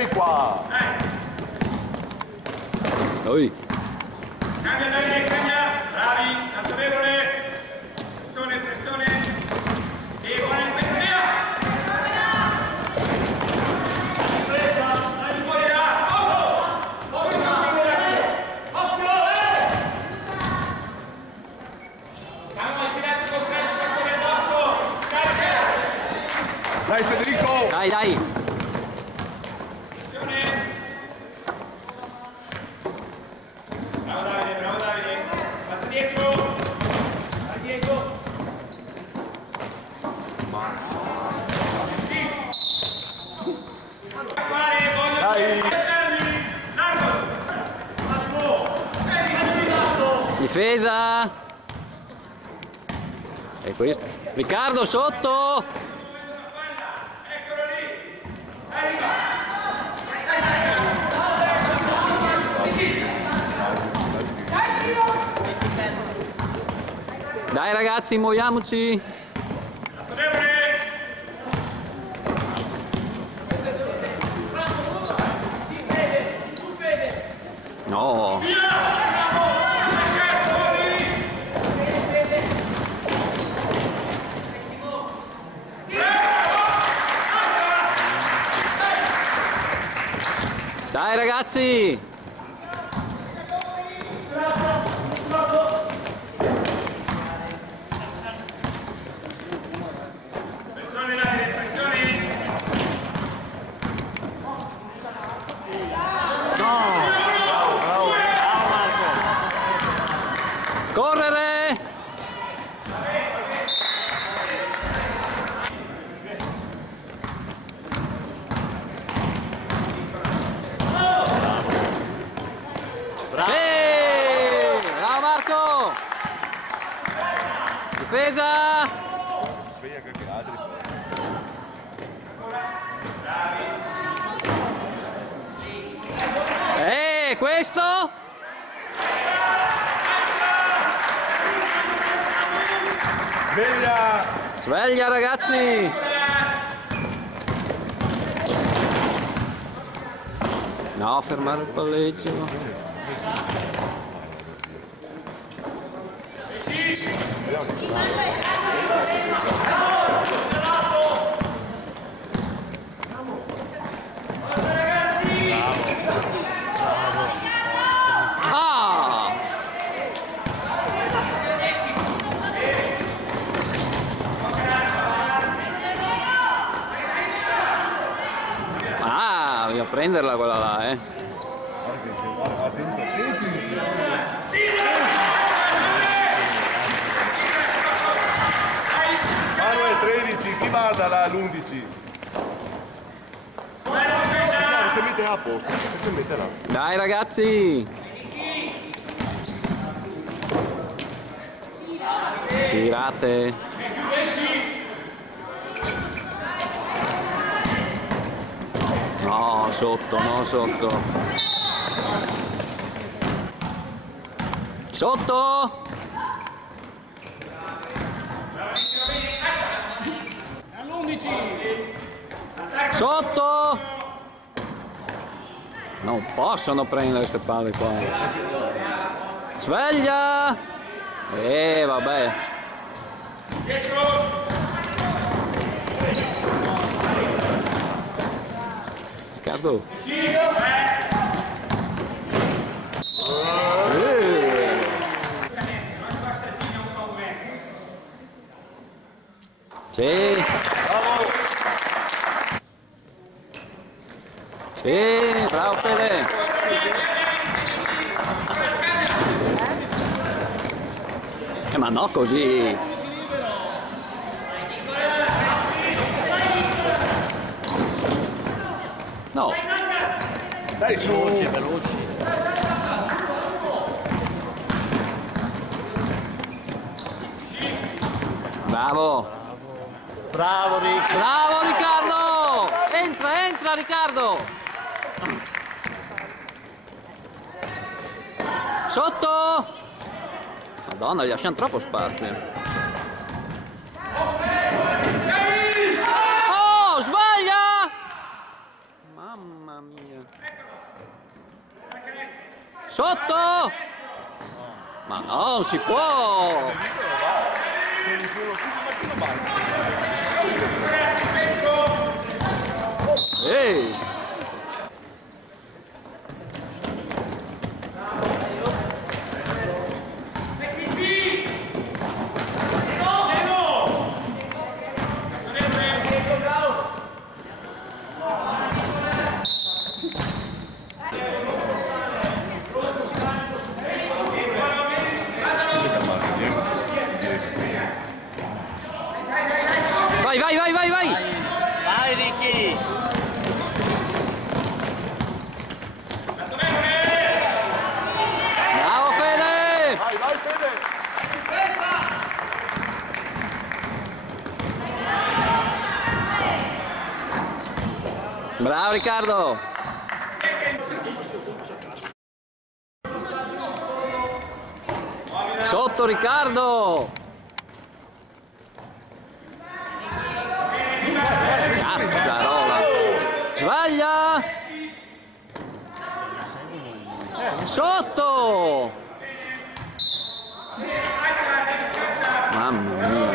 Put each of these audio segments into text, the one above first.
Dai qua! Oi. Cambia Davide, cambia! Bravi, autorevole! Pressione, pressione! Sì, buona difesa, via! Presa, vai fuori là! Siamo affilati con 3 giocatori addosso! Carica! Dai Federico! Dai, dai. Bravo Davide, passa dietro, vai Diego. Dai! Difesa. E questo. Riccardo sotto. Eccolo lì, Dai ragazzi, muoviamoci. No. Dai ragazzi. pressione Davide, pressione. Correre. Sì! Bravo Marco! Difesa! Si sveglia anche gli altri. Questo? Sveglia! Sveglia ragazzi! No, fermare il palleggio. Ah! Ah, voglio prenderla quella là, Attento, attenti! Manuel 13, chi vada là all'11? Si mette a posto, si mette là. Dai ragazzi! Tirate! No, sotto, no, sotto! Sotto! Sotto! Non possono prendere queste palle qua. Sveglia! Vabbè. Riccardo. Sì. Sì, bravo Fede. Ma no così. No. Dai su! Veloci. Bravo. Bravo Rick. Bravo Riccardo. Entra, entra Riccardo. Sotto. Madonna, gli lasciamo troppo spazio. Oh, sbaglia! Mamma mia. non si può! Se nessuno qui si macchina male. Ehi! Vai, vai, vai, vai, vai! Vai Ricky! Bravo Fede! Vai, vai Fede! Bravo Riccardo! Sotto Riccardo! Cazzarola! Sbaglia! Sotto! Mamma mia!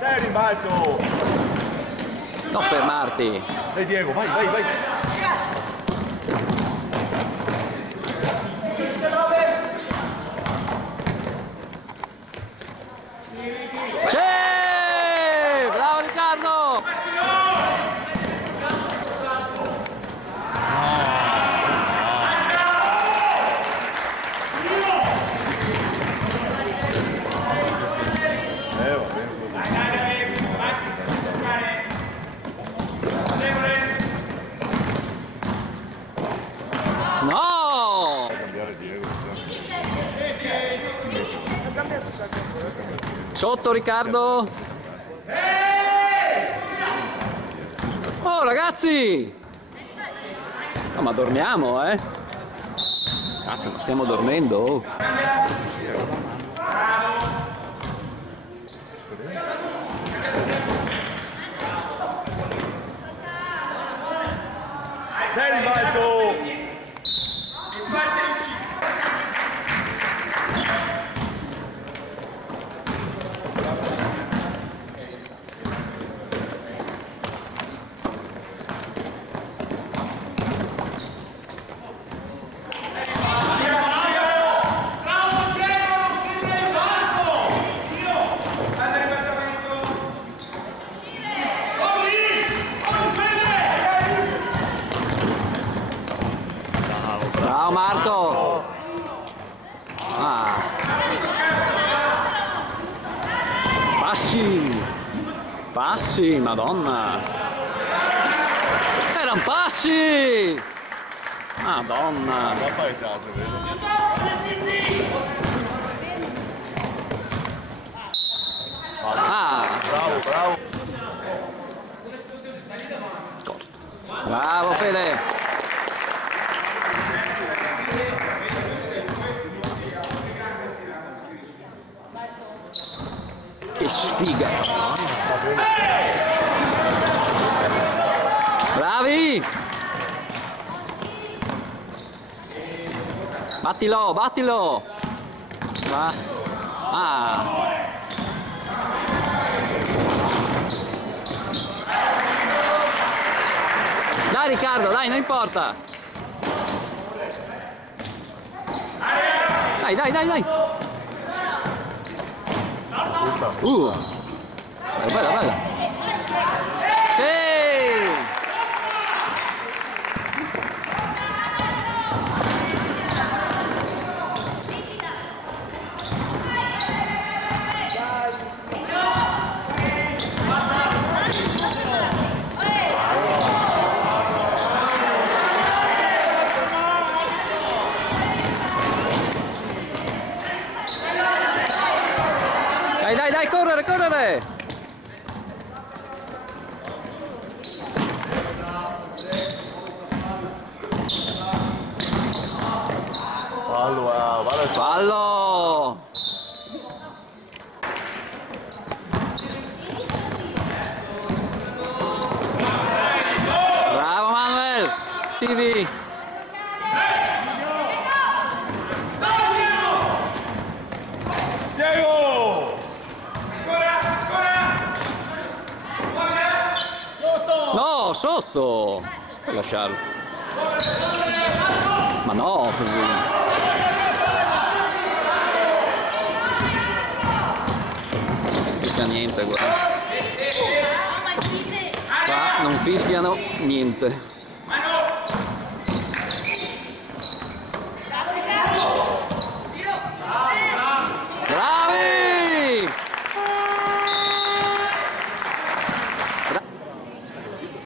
Dai rimbalzo! Non fermarti! Dai Diego, vai, vai, vai! Sì! Bravo Riccardo! Va bene. No! Cambiare Diego. Sotto Riccardo! Oh ragazzi! No, ma dormiamo, eh? Cazzo, ma stiamo dormendo? Dai rimbalzo! Ciao Marco! Ah. Passi! Passi, madonna! Erano passi! Madonna! La paesaggio, vedo. Ah! Bravo, bravo! Bravo Fede! Che sfiga! Bravi! Battilo, battilo! Va. Ah! Dai Riccardo, dai, non importa! Dai, dai, dai, dai! Bella, bella! Sì! Dai, dai, dai, correre, correre! Fallo, vale. Fallo! Bravo Manuel! TV! Giuliotto! Puoi lasciarlo. Ma no, così. Non fischia niente, guarda. Qua non fischiano niente.